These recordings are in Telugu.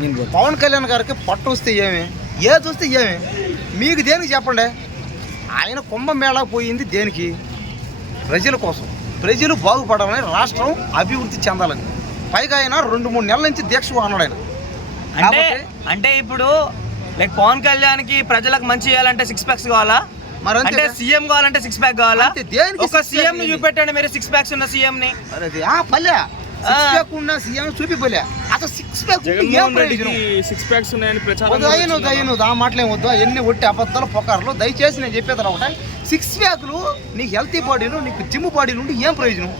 నేను. పవన్ కళ్యాణ్ గారికి పట్టు వస్తే ఏమి? ఏది వస్తే ఏమి? మీకు దేనికి చెప్పండి? ఆయన కుంభమేళా పోయింది దేనికి? ప్రజల కోసం. ప్రజలు బాగుపడాలని రాష్ట్రం అభివృద్ధి చెందాలని. పైగా ఆయన రెండు మూడు నెలల నుంచి దీక్ష అన్నాడు ఆయన. అంటే అంటే ఇప్పుడు లైక్ పవన్ కళ్యాణ్కి ప్రజలకు మంచి చేయాలంటే సిక్స్ ప్యాక్స్ కావాలా? మరి అంటే సీఎం కావాలంటే సిక్స్ ప్యాక్ కావాలా? ఒక సీఎం? చూపెట్టండి మీరు సిక్స్ ప్యాక్స్ ఉన్న సీఎం ని పల్లె. ఉన్న సీఎం చూపి సిక్స్ ప్యాక్ జగన్మోహన్ రెడ్డికి సిక్స్ ప్యాక్స్ ఉన్నాయని ప్రచారం వద్దు అయ్యను అయ్యను ఆ మాటలేం వద్దు ఎన్ని ఒట్టి అబద్ధాలు పొకారులు. దయచేసి నేను చెప్పేది ఒకటి. సిక్స్ ప్యాక్లు నీకు హెల్తీ బాడీలు నీకు జిమ్ బాడీలు ఉండి ఏం ప్రయోజనం?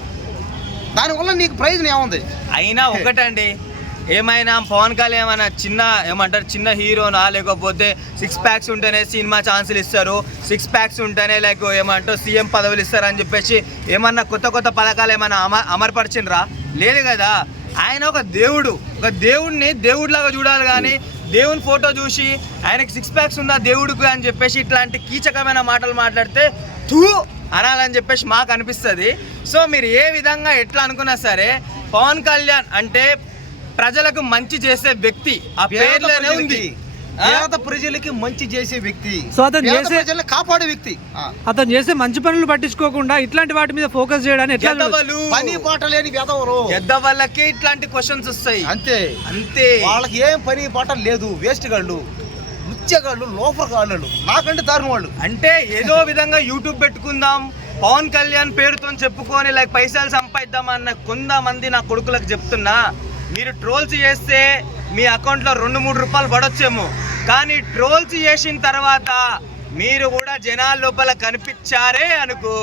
దానివల్ల నీకు ప్రయోజనం ఏముంది? అయినా ఒకటండి. ఏమైనా పవన్ కళ్యాణ్ ఏమైనా చిన్న ఏమంటారు చిన్న హీరోనా? లేకపోతే సిక్స్ ప్యాక్స్ ఉంటేనే సినిమా ఛాన్సులు ఇస్తారు. సిక్స్ ప్యాక్స్ ఉంటేనే లైక్ ఏమంటారు సీఎం పదవులు ఇస్తారు అని చెప్పేసి ఏమన్నా కొత్త కొత్త పథకాలు ఏమైనా అమ అమర్పరిచిండ్రా లేదు కదా. ఆయన ఒక దేవుడు ఒక దేవుడిని దేవుడిలాగా చూడాలి కానీ దేవుని ఫోటో చూసి ఆయనకి సిక్స్ ప్యాక్స్ ఉందా దేవుడికి అని చెప్పేసి ఇట్లాంటి కీచకమైన మాటలు మాట్లాడితే తూ అనాలని చెప్పేసి మాకు అనిపిస్తుంది సో మీరు ఏ విధంగా ఎట్లా అనుకున్నా సరే పవన్ కళ్యాణ్ అంటే ప్రజలకు మంచి చేసే వ్యక్తి ఆ పేర్లోనే ఉంది? పేద ప్రజలకి మంచి చేసే వ్యక్తి. సో అతను చేసే- ప్రజల్ని కాపాడే వ్యక్తి. అతను చేసే మంచి పనులు పట్టించుకోకుండా ఇట్లాంటి వాటి మీద ఫోకస్ చేయడానికి ఎట్లా పని పాట లేని వెదవరు. ఎద్ద వాళ్ళకి ఇట్లాంటి క్వశ్చన్స్ వస్తాయి. అంతే. అంతే. వాళ్ళకి ఏం పని పాట లేదు. వేస్ట్ గాళ్ళు ముత్యగాళ్ళు లోఫర్ గాళ్ళు. నాకంటే దారుణ వాళ్ళు. అంటే ఏదో విధంగా యూట్యూబ్ పెట్టుకుందాం పవన్ కళ్యాణ్ పేరుతో చెప్పుకొని లైక్ పైసలు సంపాదిద్దామన్న కొంతమంది నా కొడుకులకు చెప్తున్నా. మీరు ట్రోల్స్ చేస్తే మీ అకౌంట్లో రెండు మూడు రూపాయలు పడొచ్చేమో. కానీ ట్రోల్స్ చేసిన తర్వాత మీరు కూడా జనాల లోపల కనిపించారే అనుకో.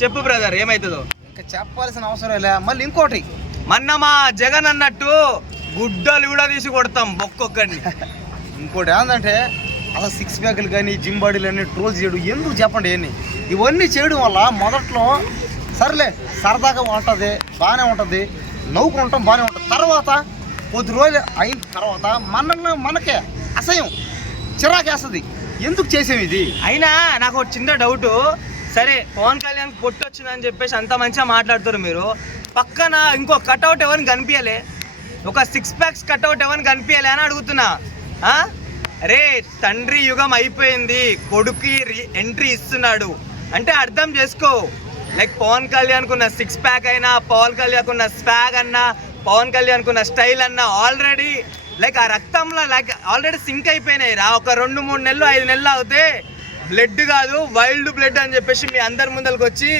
చెప్పు బ్రదర్ ఏమవుతుందో ఇంకా చెప్పాల్సిన అవసరం లే. మళ్ళీ ఇంకోటి. మొన్న మా జగన్ అన్నట్టు గుడ్డలు కూడా తీసి కొడతాం ఒక్కొక్కడిని ఇంకోటి ఏంటంటే అలా సిక్స్ ప్యాక్లు కానీ జిమ్ బాడీలు అన్ని ట్రోల్ చేయడం ఎందుకు చెప్పండి ఇవన్నీ? ఇవన్నీ చేయడం వల్ల మొదట్లో సర్లే సరదాగా ఉంటుంది బాగానే ఉంటుంది నవ్వుకుంటాం బాగానే ఉంటుంది. తర్వాత కొద్ది రోజులు అయిన తర్వాత మన మనకే అసహ్యం. చిరాకేస్తుంది ఎందుకు చేసాం ఇది? అయినా నాకు ఒక చిన్న డౌట్. సరే పవన్ కళ్యాణ్ పొట్టు వచ్చిందని చెప్పేసి అంత మంచిగా మాట్లాడుతారు మీరు. పక్కన ఇంకో కట్అవుట్ ఎవరిని కనిపించలే ఒక సిక్స్ ప్యాక్స్ కట్అవుట్ ఎవరిని కనిపించలే అని అడుగుతున్నా. రే తండ్రి యుగం అయిపోయింది. కొడుకు ఎంట్రీ ఇస్తున్నాడు. అంటే అర్థం చేసుకో. లైక్ పవన్ కళ్యాణ్కు ఉన్న సిక్స్ ప్యాక్ అయినా పవన్ కళ్యాణ్ ఉన్న స్పాగ్ అన్నా పవన్ కళ్యాణ్ ఉన్న స్టైల్ అన్నా ఆల్రెడీ లైక్ ఆ రక్తంలో లైక్ ఆల్రెడీ సింక్ అయిపోయినాయి రా. ఒక రెండు మూడు నెలలు ఐదు నెలలు అవుతే బ్లడ్ కాదు వైల్డ్ బ్లడ్ అని చెప్పేసి మీ అందరి ముందరికి వచ్చి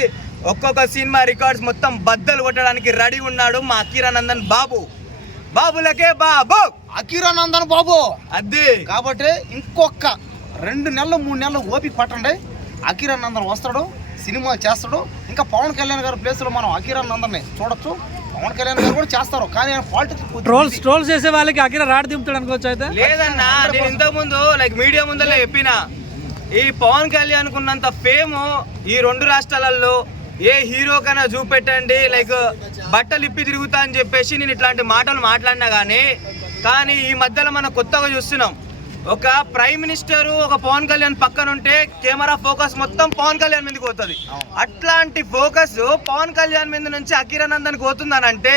ఒక్కొక్క సినిమా రికార్డ్స్ మొత్తం బద్దలు కొట్టడానికి రెడీ ఉన్నాడు మా అకీరానందన్ బాబు. బాబులకే బాబు! అకిరానందన్ బాబు! అదే కాబట్టి ఇంకొక రెండు నెలలు మూడు నెలలు ఓపిక పట్టండి. అకిరానందన్ వస్తాడు సినిమాలు చేస్తాడు. ఇంకా పవన్ కళ్యాణ్ గారి ప్లేస్లో మనం అకిరానందన్ని చూడొచ్చు. పవన్ కళ్యాణ్ గారు కూడా చేస్తారు. కానీ ఆయన పాలిటిక్స్ ట్రోల్స్ ట్రోల్స్ చేసే వాళ్ళకి అఖిల రాడ్ దింపుతాడు అనుకోవచ్చు అయితే? లేదన్నా నేను ఇంతకు ముందు లైక్ మీడియా ముందరే చెప్పిన. ఈ పవన్ కళ్యాణ్ కున్నంత ఫేమ్ ఈ రెండు రాష్ట్రాలలో ఏ హీరోకైనా చూపెట్టండి లైక్ బట్టలు ఇప్పి తిరుగుతా అని చెప్పేసి నేను ఇట్లాంటి మాటలు మాట్లాడినా కానీ కానీ ఈ మధ్యలో మనం కొత్తగా చూస్తున్నాం. ఒక ప్రైమ్ మినిస్టర్ ఒక పవన్ కళ్యాణ్ పక్కన ఉంటే కెమెరా ఫోకస్ మొత్తం పవన్ కళ్యాణ్ మీదకి పోతుంది. అట్లాంటి ఫోకస్ పవన్ కళ్యాణ్ మీద నుంచి అకిరానందన్ పోతుందని అంటే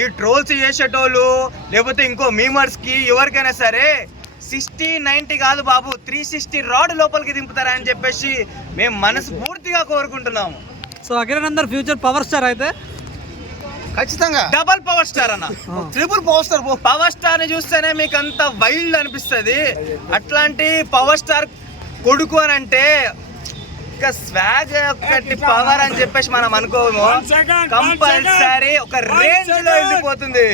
ఈ ట్రోల్స్ చేసేటోళ్ళు లేకపోతే ఇంకో మీమర్స్కి ఎవరికైనా సరే సిక్స్టీ నైన్టీ కాదు బాబు త్రీ సిక్స్టీ రాడ్ లోపలికి దింపుతారా అని చెప్పేసి మేము మనసు పూర్తిగా కోరుకుంటున్నాము. So Akhilanandar future power star అయితే ఖచ్చితంగా. డబల్ పవర్ స్టార్ అన్న. ట్రిపుల్ పవర్ స్టార్ పో. పవర్ స్టార్ని చూస్తేనే మీకు అంత వైల్డ్ అనిపిస్తుంది. అట్లాంటి పవర్ స్టార్ కొడుకు అని అంటే ఇక స్వాగ్ ఒకటి పవర్ అని చెప్పేసి మనం అనుకోము. కంపల్సరీ ఒక రేంజ్లో వెళ్ళిపోతుంది.